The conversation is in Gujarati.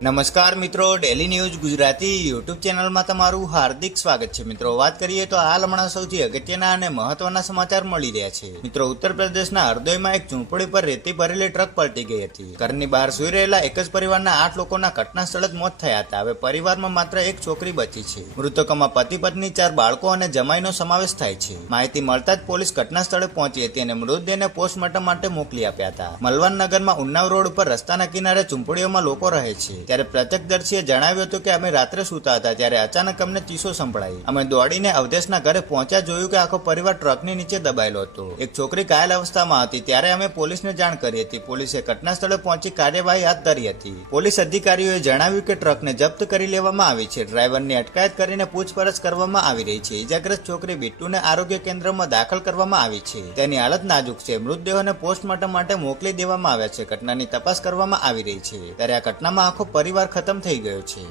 નમસ્કાર મિત્રો, ડેલી ન્યૂઝ ગુજરાતી યુટ્યુબ ચેનલમાં તમારું હાર્દિક સ્વાગત છે। મિત્રો વાત કરીએ તો હાલ હમણાં સૌથી અગત્યના અને મહત્વના સમાચાર મળી રહ્યા છે। મિત્રો ઉત્તર પ્રદેશના હરદોઈમાં એક ઝૂંપડી પર રેતી ભરેલી ટ્રક પલટી ગઈ હતી। ઘરની બહાર સૂઈ રહેલા એક જ પરિવારના 8 લોકોના ઘટના સ્થળે જ મોત થયા હતા। હવે પરિવારમાં માત્ર એક છોકરી બચી છે। મૃતકોમાં પતિ પત્ની, 4 બાળકો અને જમાઈનો સમાવેશ થાય છે। માહિતી મળતા જ પોલીસ ઘટના સ્થળે પહોંચી હતી અને મૃતદેહને પોસ્ટમોર્ટમ માટે મોકલી આપ્યા હતા। મલવાન નગરમાં ઉન્નાવ રોડ ઉપર રસ્તાના કિનારે ઝૂંપડીઓમાં લોકો રહે છે। ત્યારે પ્રત્યક્ષદર્શીએ જણાવ્યું હતું કે અમે રાત્રે સૂતા હતા ત્યારે અચાનક અમને ચીસો સંભળાઈ। અમે દોડીને અવધેશના ઘરે પહોંચ્યા, જોયું કે આખો પરિવાર ટ્રકની નીચે દબાયેલો હતો। એક છોકરી ઘાયલ અવસ્થામાં હતી ત્યારે અમે પોલીસને જાણ કરી હતી। પોલીસે ઘટના સ્થળે પહોંચી કાર્યવાહી હાથ ધરી હતી। પોલીસ અધિકારીઓએ જણાવ્યું કે ટ્રકને જપ્ત કરી લેવામાં આવી છે। ડ્રાઈવરની અટકાયત કરીને પૂછપરછ કરવામાં આવી રહી છે। ઇજાગ્રસ્ત છોકરી બિટ્ટુને આરોગ્ય કેન્દ્રમાં દાખલ કરવામાં આવી છે। તેની હાલત નાજુક છે। મૃતદેહોને પોસ્ટમોર્ટમ માટે મોકલી દેવામાં આવ્યા છે। ઘટનાની તપાસ કરવામાં આવી રહી છે। ત્યારે આ ઘટનામાં આખો પરિવાર ખતમ થઈ ગયો છે।